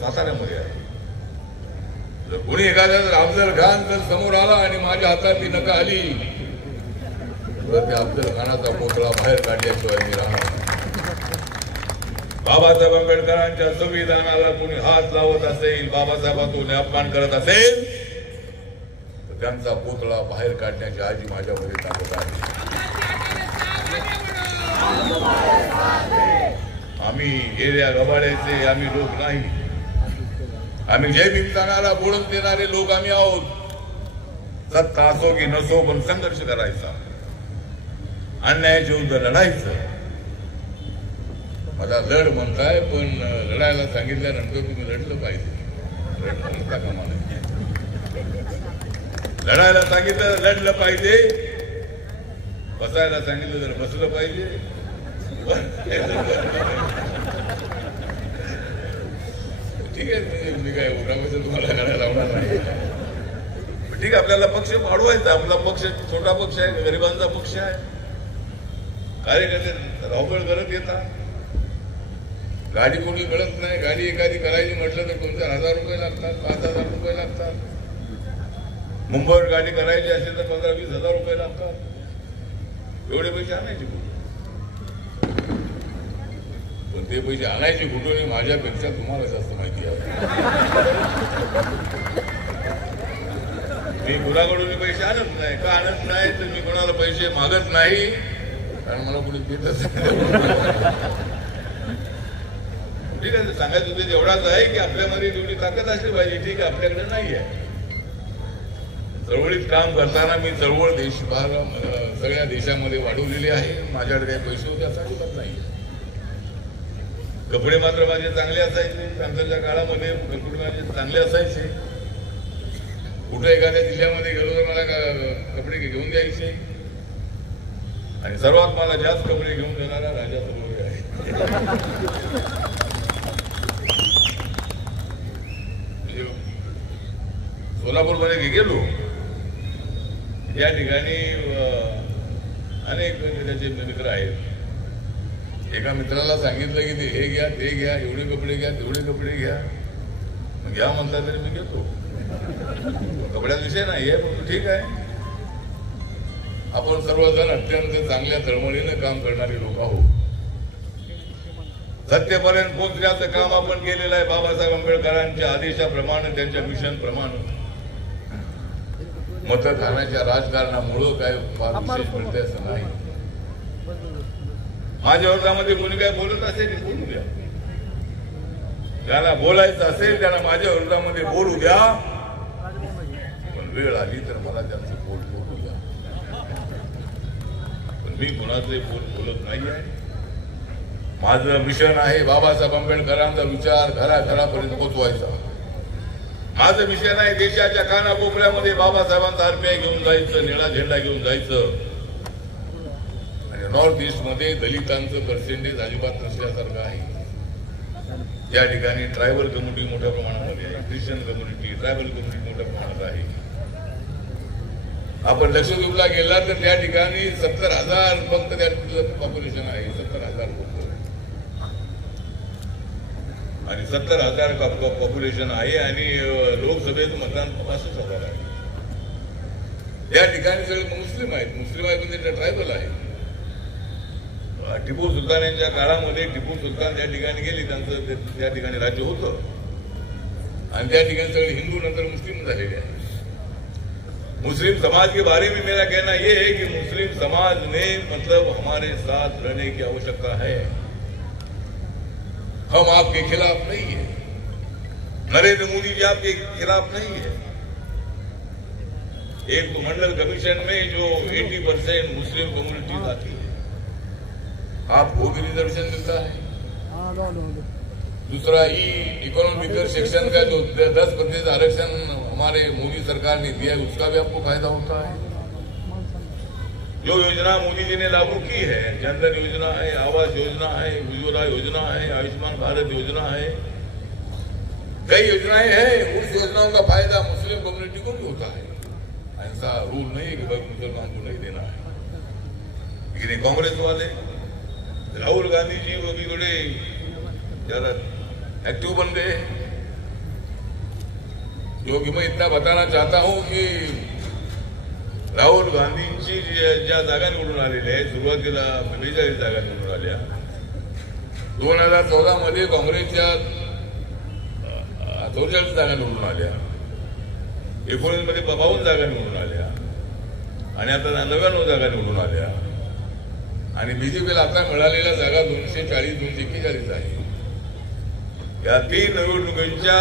साताऱ्यामध्ये आहे. जर कोणी एखाद्या अफजल खान जर समोर आला आणि माझ्या हातात ती नका आली, तर त्या अफजल खानाचा कोतळा बाहेर काढल्याशिवाय मी राहणार. बाबासाहेब आंबेडकरांच्या संविधानाला कोणी हात लावत असेल, बाबासाहेबांचा अपमान करत असेल, तर त्यांचा पुतळा बाहेर काढण्याची आजी माझ्यामध्ये ताकद आहे. आम्ही एरिया गबाड्याचे आम्ही लोक नाही. आम्ही जय भीम सांगणारा बोलून देणारे लोक आम्ही आहोत. सत्ता असो की नसो, पण संघर्ष करायचा, अन्यायाच्या विरुद्ध लढायचं. मला लढ म्हणताय, पण लढायला सांगितल्यानंतर तुम्ही लढलं पाहिजे. लढता कामा नये. लढायला सांगितलं लढलं पाहिजे, बसायला सांगितलं तर बसलं पाहिजे. ठीक आहे, मी काय उठावायचं तुम्हाला करायला लावणार नाही. ठीक आहे, आपल्याला पक्ष वाढवायचा. आपला पक्ष छोटा पक्ष आहे, गरिबांचा पक्ष आहे. कार्यकर्ते धावपळ करत येतात. गाडी कोणी मिळत नाही. गाडी एखादी करायची म्हटलं तर तुमच्या 1000 रुपये लागतात, 5000 रुपये लागतात. मुंबईवर गाडी करायची असेल तर 15-20 हजार रुपये लागतात. एवढे पैसे आणायचे कुठून? पण ते पैसे आणायचे कुठून हे माझ्यापेक्षा तुम्हाला जास्त माहिती आहे. मी कुणाकडून पैसे आणत नाही. का आणत नाही तर मी कोणाला पैसे मागत नाही, कारण मला कुणी देतच नाही. ठीक आहे, सांगायचं उद्देश एवढाच आहे की आपल्यामध्ये तेवढी ताकद असली पाहिजे. ठीक आहे, आपल्याकडे नाही आहे. चळवळीत काम करताना मी चळवळ सगळ्या देशामध्ये वाढवलेली आहे. माझ्याकडे काही पैसे होते असं अजिबात नाही. कपडे मात्र माझे चांगले असायचे. नंतरच्या काळामध्ये कपडे माझे चांगले असायचे. कुठे एखाद्या जिल्ह्यामध्ये गेलो तर मला कपडे घेऊन द्यायचे. आणि सर्वात मला जास्त कपडे घेऊन देणारा राजा सबोरे आहे. सोलापूरमध्ये गेलो, या ठिकाणी अनेक त्याचे मित्र आहेत. एका मित्राला सांगितलं की ते हे घ्या, ते घ्या, एवढे कपडे घ्या, तेवढे कपडे घ्या. मग घ्या म्हणता तरी मी घेतो. कपड्याचा विषय नाही आहे, पण ठीक आहे. आपण सर्वजण अत्यंत चांगल्या तळमळीने काम करणारे लोक आहोत. सत्तेपर्यंत पोहोचण्याचं काम आपण केलेलं आहे. बाबासाहेब आंबेडकरांच्या आदेशाप्रमाणे, त्यांच्या मिशन प्रमाणे. मत खाण्याच्या राजकारणामुळं काय फार विशेष मिळते असं नाही. माझ्या विरोधामध्ये कोणी काय बोलत असेल बोलू द्या. ज्यांना बोलायचं असेल त्यांना माझ्या विरोधामध्ये बोलू द्या, पण वेळ आली तर मला त्यांचं बोल बोलू द्या. पण मी कुणाचे बोलत नाही आहे. माझं मिशन आहे बाबासाहेब आंबेडकरांचा विचार घराघरापर्यंत पोहोचवायचा. माझं मिशन आहे देशाच्या कानाकोपऱ्यामध्ये बाबासाहेबांचा आरपीआय घेऊन जायचं, निळा झेंडा घेऊन जायचं. आणि नॉर्थ ईस्ट मध्ये दलितांचं पर्सेंटेज अजिबात नसल्यासारखं आहे. या ठिकाणी ट्रायबल कम्युनिटी मोठ्या प्रमाणामध्ये आहे. ख्रिश्चन कम्युनिटी, ट्रायबल कम्युनिटी मोठ्या प्रमाणात आहे. आपण लक्षद्वीपला गेला तर त्या ठिकाणी 70,000 फक्त त्या पॉप्युलेशन आहे. 70,000 आणि 70,000 पॉप्युलेशन आहे आणि लोकसभेचं मतदान 65,000 आहे. त्या ठिकाणी सगळे मुस्लिम आहेत. मुस्लिम आहेत म्हणजे ट्रायबल आहे. टिपू सुलतान यांच्या काळामध्ये टिपू सुलतान त्या ठिकाणी गेले, त्यांचं त्या ठिकाणी राज्य होतं आणि त्या ठिकाणी सगळे हिंदू नंतर मुस्लिम झालेले आहेत. मुस्लिम समाज के बारे में मेरा कहना यह है कि मुस्लिम समाज ने मतलब हमारे साथ रहने की आवश्यकता है. हम आपके खिलाफ नहीं है. नरेंद्र मोदी जी आपके खिलाफ नहीं है. एक मंडल कमीशन में जो 80% मुस्लिम कम्युनिटी आती है, आपको भी रिजर्वेशन मिलता है. दूसरा इकोनॉमिकल सेक्शन का जो 10% आरक्षण हमारे मोदी सरकार ने दिया है उसका भी आपको फायदा होता है. जो योजना मोदी जी ने लागू की है, जनधन योजना है, आवास योजना है, उज्ज्वला योजना है, आयुष्मान भारत योजना है, कई योजनाएं हैं. उस योजनाओं का फायदा मुस्लिम कम्युनिटी को भी होता है. ऐसा रूल नहीं है कि भाई मुसलमान को नहीं देना है. लेकिन कांग्रेस वाले राहुल गांधी जी वो भी थोड़े ज्यादा एक्टिव बन गए. जो कि मैं इतना बताना चाहता हूं कि राहुल गांधींची ज्या जागा निवडून आलेल्या आहेत, सुरुवातीला 45 जागा निवडून आल्या. 2014 मध्ये काँग्रेसच्या 44 जागा निवडून आल्या. 19 मध्ये 52 जागा निवडून आल्या आणि आता 99 जागा निवडून आल्या. आणि बीजेपीला आता मिळालेल्या जागा 240-241 आहे. या 3 निवडणुकांच्या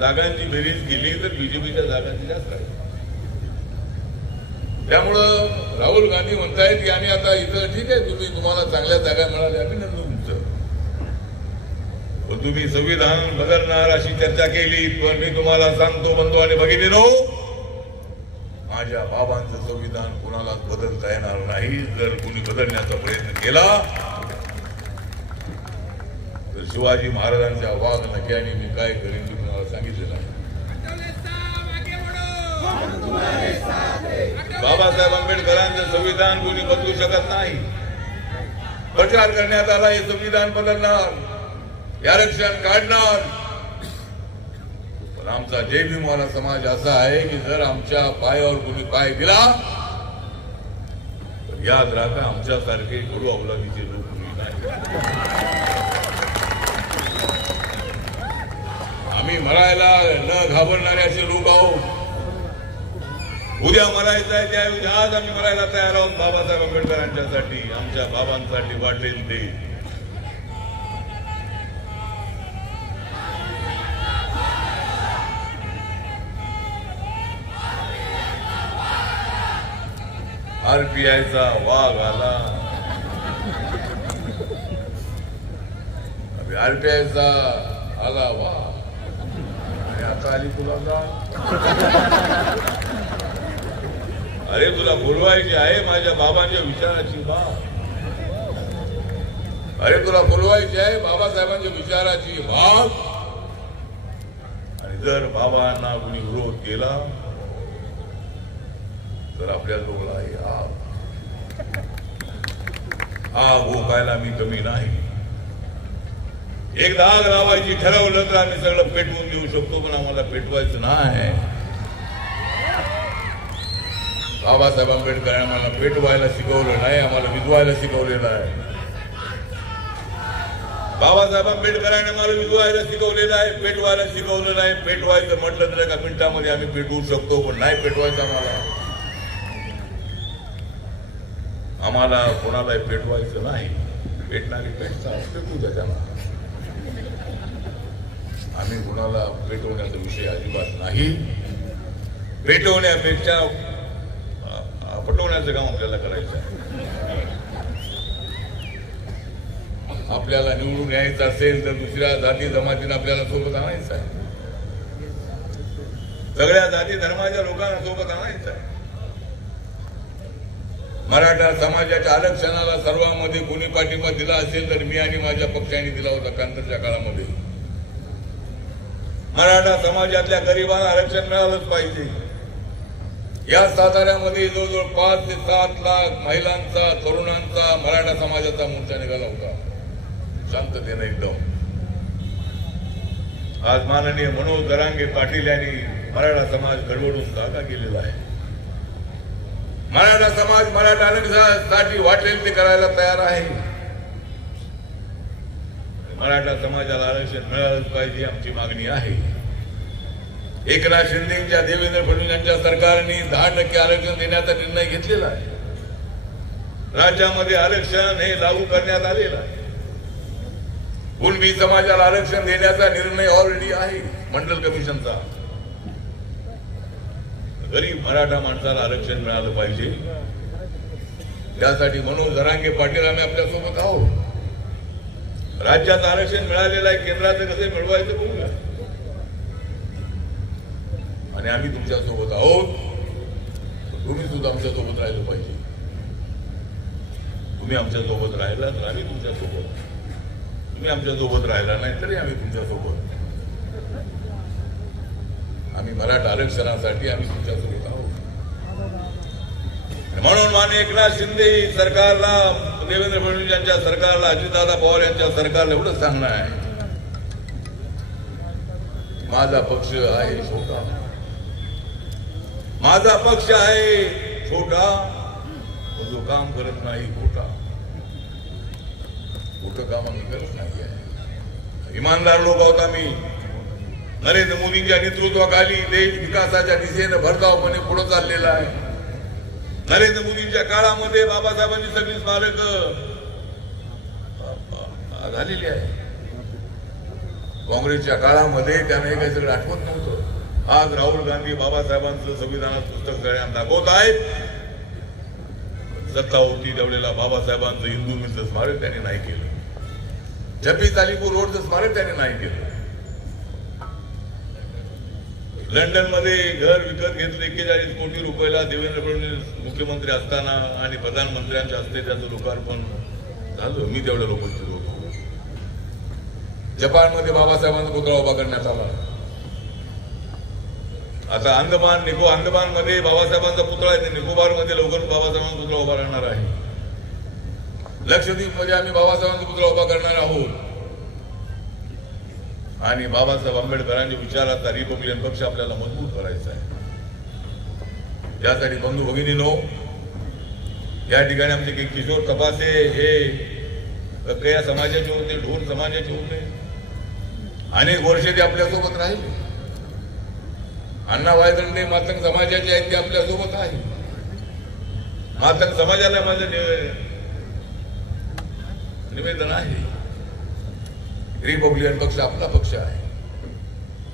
जागांची बेरीज केली तर बीजेपीच्या जागांची जास्त आहे. त्यामुळं राहुल गांधी म्हणतायत की आम्ही आता इथं ठीक आहे, तुम्हाला चांगल्या जागा मिळाल्या, अभिनंदन तुमचं, पण तुम्ही संविधान बदलणार अशी चर्चा केली. पण मी तुम्हाला सांगतो बंधू आणि भगिनींनो, माझ्या बाबांचं संविधान कुणालाच बदलता येणार नाही. जर कुणी बदलण्याचा प्रयत्न केला तर शिवाजी महाराजांच्या वाघ नक्याने मी काय करीन मी तुम्हाला सांगितलेलं आहे. बाबासाहेब आंबेडकरांचं संविधान कोणी बदलू शकत नाही. प्रचार करण्यात आला हे संविधान बदलणार, आरक्षण काढणार. पण आमचा जय भीमवाला समाज असा आहे की जर आमच्या पायावर कोणी पाय दिला तर याद राखा, आमच्यासारखे गुरु अवलादीचे लोक कोणी नाही. आम्ही मरायला न घाबरणारे असे लोक आहोत. उद्या मरायचं आहे त्याऐवजी आज आम्ही मरायला तयार आहोत. बाबासाहेब आंबेडकरांच्यासाठी, आमच्या बाबांसाठी वाटेल ते. आरपीआयचा वाघ आला, आरपीआयचा आला वाघ आणि आता आली तुला जा. अरे तुला बोलवायची आहे माझ्या बाबांच्या विचाराची बाब. अरे तुला बोलवायची आहे बाबासाहेबांच्या विचाराची बाब. आणि जर बाबांना कुणी विरोध केला तर आपल्या डोळा आग ओकायला मी कमी नाही. एकदा आग लावायची ठरवलं तर आम्ही सगळं पेटवून देऊ शकतो, पण आम्हाला पेटवायचं नाही. बाबासाहेब आंबेडकर आम्हाला पेटवायला शिकवलं नाही, आम्हाला विजवायला शिकवलेलं आहे. बाबासाहेब आंबेडकरांनी आम्हाला विजवायला शिकवलेलं आहे, पेटवायला शिकवलं नाही. पेटवायचं म्हटलं तर एका मिनिटामध्ये आम्ही पेटवू शकतो, पण नाही पेटवायचं आम्हाला कोणालाही पेटवायचं नाही. पेटणारी पेटतात, पेटू द्या त्यांना. आम्ही कोणाला पेटवण्याचा विषय अजिबात नाही. पेटवण्यापेक्षा पटवण्याचं काम आपल्याला करायचं आहे. आपल्याला निवडून यायचं असेल तर दुसऱ्या जाती जमातीनं आपल्याला सोबत आणायचं आहे. सगळ्या जाती धर्माच्या लोकांना सोबत आणायचं आहे. मराठा समाजाच्या आरक्षणाला सर्वांमध्ये कोणी पाठिंबा दिला असेल तर मी आणि माझ्या पक्षाने दिला होता. कांतरच्या काळामध्ये मराठा समाजातल्या गरिबांना आरक्षण मिळालंच पाहिजे. या साताऱ्यामध्ये जवळजवळ 5 ते 7 लाख महिलांचा, तरुणांचा, मराठा समाजाचा मोर्चा निघाला होता, शांततेने एकदम. आज माननीय मनोज जरांगे पाटील यांनी मराठा समाज गडबडून जागा केलेला आहे. मराठा समाज मराठा आरक्षणासाठी वाटलेले ते करायला तयार आहे. मराठा समाजाला आरक्षण मिळालंच पाहिजे आमची मागणी आहे. एकनाथ शिंदेच्या, देवेंद्र फडणवीस यांच्या सरकारने 10% आरक्षण देण्याचा निर्णय घेतलेला आहे. राज्यामध्ये आरक्षण हे लागू करण्यात आलेलं आहे. कुणबी समाजाला आरक्षण देण्याचा निर्णय ऑलरेडी आहे मंडल कमिशनचा. गरीब मराठा माणसाला आरक्षण मिळालं पाहिजे, त्यासाठी मनोज जरांगे पाटील आम्ही आपल्यासोबत आहोत. राज्यात आरक्षण मिळालेलं आहे, केंद्राचं कसं मिळवायचं बघूया. आणि आम्ही तुमच्यासोबत आहोत, तुम्ही सुद्धा आमच्यासोबत राहिलं पाहिजे. तुम्ही आमच्यासोबत राहिला तर आम्ही तुमच्यासोबत, तुम्ही आमच्यासोबत राहिला नाही तरी आम्ही तुमच्यासोबत. आम्ही मराठा आरक्षणासाठी आम्ही तुमच्यासोबत आहोत. म्हणून माननीय एकनाथ शिंदे सरकारला, देवेंद्र फडणवीस यांच्या सरकारला, अजितदादा पवार यांच्या सरकारला एवढंच सांगणं आहे, माझा पक्ष आहे छोटा, माझा पक्ष आहे छोटा, जो काम करत नाही खोटा. खोटं काम आम्ही करत नाही आहे. इमानदार लोक आहोत आम्ही. नरेंद्र मोदींच्या नेतृत्वाखाली देश विकासाच्या दिशेनं भरधावपणे पुढे चाललेला आहे. नरेंद्र मोदींच्या काळामध्ये बाबासाहेबांनी सगळी स्मारक झालेली आहे. काँग्रेसच्या काळामध्ये त्याने हे काही सगळं आठवत नव्हतं. आज राहुल गांधी बाबासाहेबांचं संविधानात पुस्तक सगळ्यांना दाखवत आहेत. सत्ता होती त्यावेळेला बाबासाहेबांचं हिंदू मित्र स्मारक त्याने नाही केलं. 26 अलीपूर रोडचं स्मारक त्याने नाही केलं. लंडन मध्ये घर विकत घेतले 41 कोटी रुपयाला देवेंद्र फडणवीस मुख्यमंत्री असताना आणि प्रधानमंत्र्यांच्या हस्ते त्याचं लोकार्पण झालं. मी तेवढ्या लोकांचे लोक. जपानमध्ये बाबासाहेबांचा पुतळा उभा करण्यात आला. आता अंदमान मध्ये बाबासाहेबांचा पुतळा आहे, निकोबार मध्ये लवकर बाबासाहेबांचा पुतळा उभा राहणार आहे. लक्षद्वीप मध्ये आम्ही बाबासाहेबांचा पुतळा उभा करणार आहोत. आणि बाबासाहेब आंबेडकरांच्या विचाराचा रिपब्लिकन पक्ष आपल्याला मजबूत करायचा आहे. यासाठी बंधू भगिनीनो, या ठिकाणी आमचे किशोर कपासे हे या समाजाचे होते, ढोर समाजाचे होते. अनेक वर्षे ते आपल्यासोबत राहिले. अण्णा वायदंडे मातंग समाजाचे आहेत, ते आपल्यासोबत आहे. मातंग समाजाला माझं निवेदन आहे, रिपब्लिकन पक्ष आपला पक्ष आहे.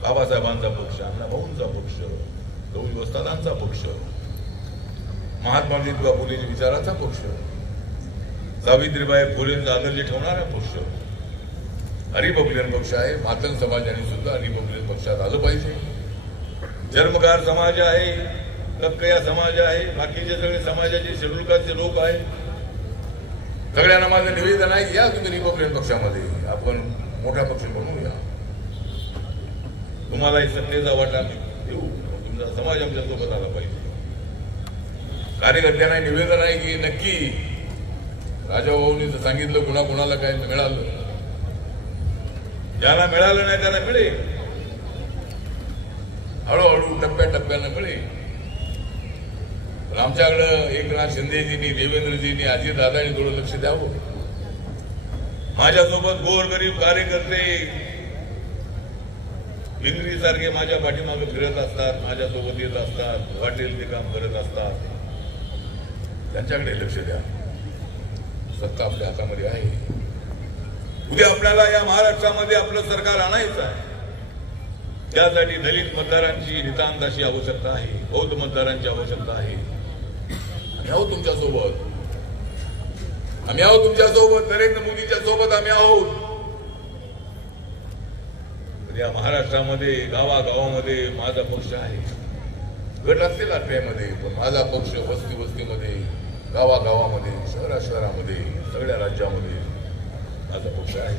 बाबासाहेबांचा पक्ष, अण्णाभाऊंचा पक्ष, गौरी वस्तादांचा पक्ष, महात्मा ज्योतिबा फुलेंच्या विचाराचा पक्ष, सावित्रीबाई फुलेंचा आदर्श ठेवणारा पक्ष रिपब्लिकन पक्ष आहे. मातंग समाजाने सुद्धा रिपब्लिकन पक्षात आलं पाहिजे. जन्मगार समाज आहे, तक्कया समाज आहे, बाकीचे सगळे समाजाचे शेड्यूल कास्टचे लोक आहेत. सगळ्यांना माझं निवेदन आहे, या तुम्ही रिपब्लिकन पक्षामध्ये, आपण मोठा पक्ष बनवूया. तुम्हाला सत्तेचा वाटा देऊ, तुमचा समाज आमच्या सोबत आला पाहिजे. कार्यकर्त्यांना निवेदन आहे की नक्की राजाभाऊंनी सांगितलं कुणाला काय मिळालं, ज्याला मिळालं नाही त्याला मिळेल, हळूहळू टप्प्याटप्प्यानं मिळेल. आमच्याकडं एकनाथ शिंदेजींनी, देवेंद्रजींनी, अजितदादांनी थोडं लक्ष द्यावं. माझ्यासोबत गोरगरीब कार्यकर्ते भिंगरीसारखे माझ्या पाठीमागे फिरत असतात, माझ्यासोबत येत असतात, वाटेल ते काम करत असतात. त्यांच्याकडे लक्ष द्या. सत्ता आपल्या हातामध्ये आहे. उद्या आपल्याला या महाराष्ट्रामध्ये आपलं सरकार आणायचं आहे. त्यासाठी दलित मतदारांची नितांत अशी आवश्यकता आहे, बौद्ध मतदारांची आवश्यकता आहे. आम्ही आहोत तुमच्यासोबत, आम्ही आहोत तुमच्यासोबत, नरेंद्र मोदींच्या सोबत आम्ही आहोत. या महाराष्ट्रामध्ये गावागावामध्ये माझा पक्ष आहे. गट असतील आठव्यामध्ये, पण माझा पक्ष वस्ती वस्तीमध्ये, गावागावामध्ये, शहरामध्ये, सगळ्या राज्यामध्ये माझा पक्ष आहे.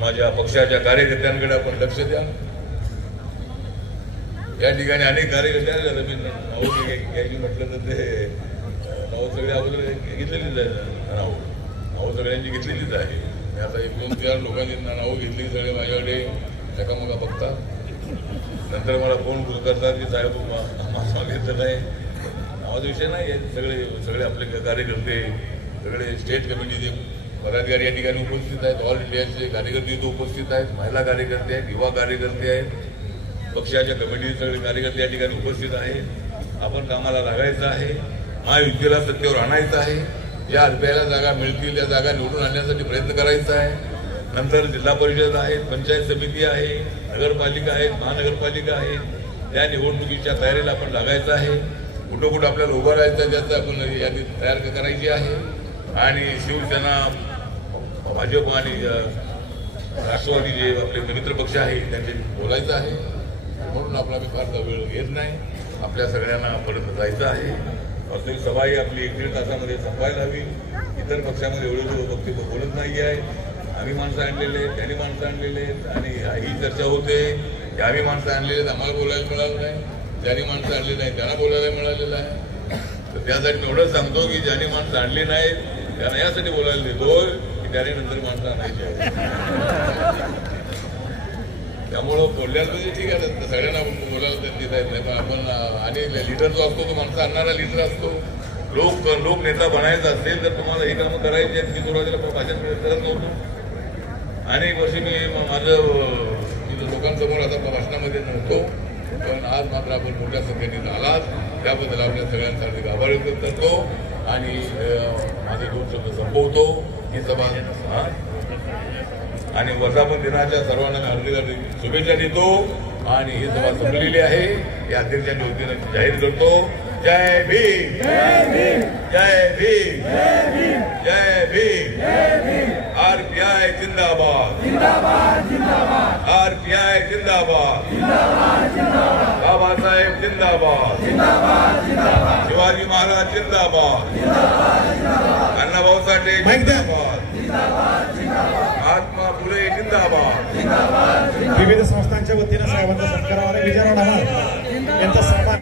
माझ्या पक्षाच्या कार्यकर्त्यांकडे आपण लक्ष द्या. या ठिकाणी अनेक कार्यकर्ते आले. नाव घ्यायची म्हटलं तर ते नाव सगळे अगोदर घेतलेलीच आहे. नाव सगळ्यांची घेतलेलीच आहे. आता 1-2-4 लोकांनी नावं घेतली, सगळे माझ्याकडे चकामका बघतात. नंतर मला फोन करतात की साहेब मामा घेतलं नाही. नावाचा विषय नाही. सगळे आपले कार्यकर्ते, सगळे स्टेट कमिटीचे पदाधिकारी या ठिकाणी उपस्थित आहेत. ऑल इंडियाचे कार्यकर्ते इथे उपस्थित आहेत. महिला कार्यकर्ते आहेत, युवा कार्यकर्ते आहेत, पक्षाच्या कमिटीचे सगळे कार्यकर्ते या ठिकाणी उपस्थित आहेत. आपण कामाला लागायचं आहे. महायुतीला सत्तेवर आणायचं आहे. ज्या अल्प्याला जागा मिळतील त्या जागा निवडून आणण्यासाठी प्रयत्न करायचा आहे. नंतर जिल्हा परिषद आहेत, पंचायत समिती आहे, नगरपालिका आहेत, महानगरपालिका आहे. त्या निवडणुकीच्या तयारीला आपण लागायचं आहे. कुठं आपल्याला उभं राहायचं त्याचं आपण यादी तयार करायची आहे. आणि शिवसेना, भाजप आणि राष्ट्रवादी जे आपले मित्र पक्ष आहे त्यांचे बोलायचं आहे. म्हणून आपला मी फारसा वेळ घेत नाही. आपल्या सगळ्यांना परत जायचं आहे. वास्तविक सभा ही आपली 1-1.5 तासामध्ये संपवायला हवी. इतर पक्षामध्ये एवढे वक्तव्य बोलत नाही आहे. आम्ही माणसं आणलेले आहेत, त्यांनी माणसं आणलेले आहेत आणि ही चर्चा होते की आम्ही माणसं आणलेले आहेत, आम्हाला बोलायला मिळालं नाही. ज्यांनी माणसं आणली नाही त्यांना बोलायला मिळालेलं आहे. तर त्यासाठी मी एवढंच सांगतो की ज्यांनी माणसं आणली नाहीत त्यांना यासाठी बोलायला देतो की त्याने नंतर माणसं आणायची आहे. त्यामुळं बोलल्याला म्हणजे ठीक आहे, सगळ्यांना बोलायला देत आहेत नाही. पण आपण आणि लिडर जो असतो तो माणसं आणणारा लिडर असतो. लोक नेता बनायचा असेल तर तुम्हाला ही कामं करायची आहेत. मी सुरुवातीला भाषण करत नव्हतो. अनेक वर्षी मी माझं लोकांसमोर आता भाषणामध्ये नव्हतो. पण आज मात्र आपण मोठ्या संख्येने आलात त्याबद्दल आपल्या सगळ्यांसाठी आभार व्यक्त करतो आणि माझे 2 शब्द संपवतो. ही सभा आणि वर्धापन दिनाच्या सर्वांना मी हार्दिक शुभेच्छा देतो आणि ही सभा संपलेली आहे. या अध्यक्षांच्या वतीने जाहीर करतो. जय भीम, जय भीम, जय भीम, जय भीम. RPI जिंदाबाद, RPI जिंदाबाद, बाबासाहेब जिंदाबाद, शिवाजी महाराज जिंदाबाद, अण्णाभाऊ साठे जिंदाबाद, महात्मा फुले जिंदाबाद. विविध संस्थांच्या वतीनं साहेबांचा सत्कार विचारणार आहात.